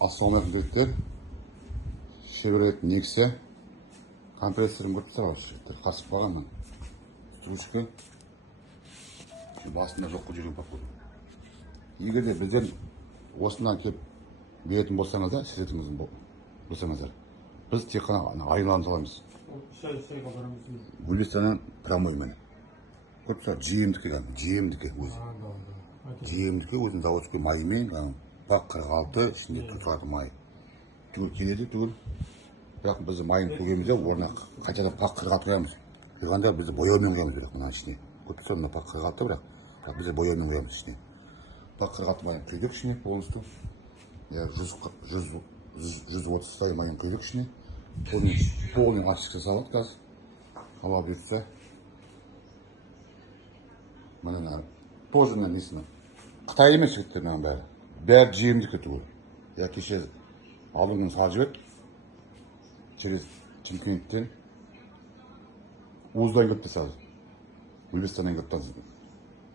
Assalamualaikum jigitlar. Chevrolet Nexia kompressorini ko'rib turibsiz jigitlar. Qasib qolganman. Turishki basında жоққа жүрген пап болды. Егер де біздер осынан келіп беретін болсаңыздар, сіз етіңіз болсаңыздар, біз тек қана айналаны саламыз. Гүлбестаннан промоймен. Көріп тұрсыз, GM-дікі өзі. GM-дікі өзінің заводской майымен, пак 46, ішінде тұтылады май. Түгіл келеді, түгіл. Бірақ біз майын көгемізде, орнына қайтадан пак 46 қоямыз. Құйғанда біз бояумен қоямыз бірақ мұның ішіне. Көріп тұрсыз, мына пак 46 бірақ біз бояумен қоямыз ішіне. Пак 46 майын құйдық ішіне полностью. 130 сай майын құйдық ішіне. Оның полный ашықша салады қазір. Хава бұйыртса. Мына тоже несімен. Қытай емес жігіттер маған бәрі. Бәрі GM-дікі түгіл. Я кеше алдыңын салып жіберді. Через Чемкенттен Уыздан көпті сазы. Гүлбестаннан көпті сазы.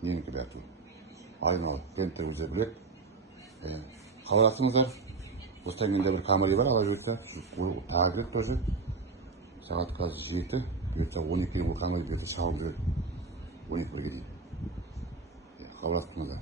Ненікі бәрі түгіл. Айналы, клиенттер өздері біледі. Хабарласыңыздар. Осыдан кенде бір камера бар, ала жіберді. Тағы керек тоже. Сағат қазір 7. Бұйыртса 12-ге бұл камера берді шағылып жүреді. 12-ге дейін. Хабарласыңыздар.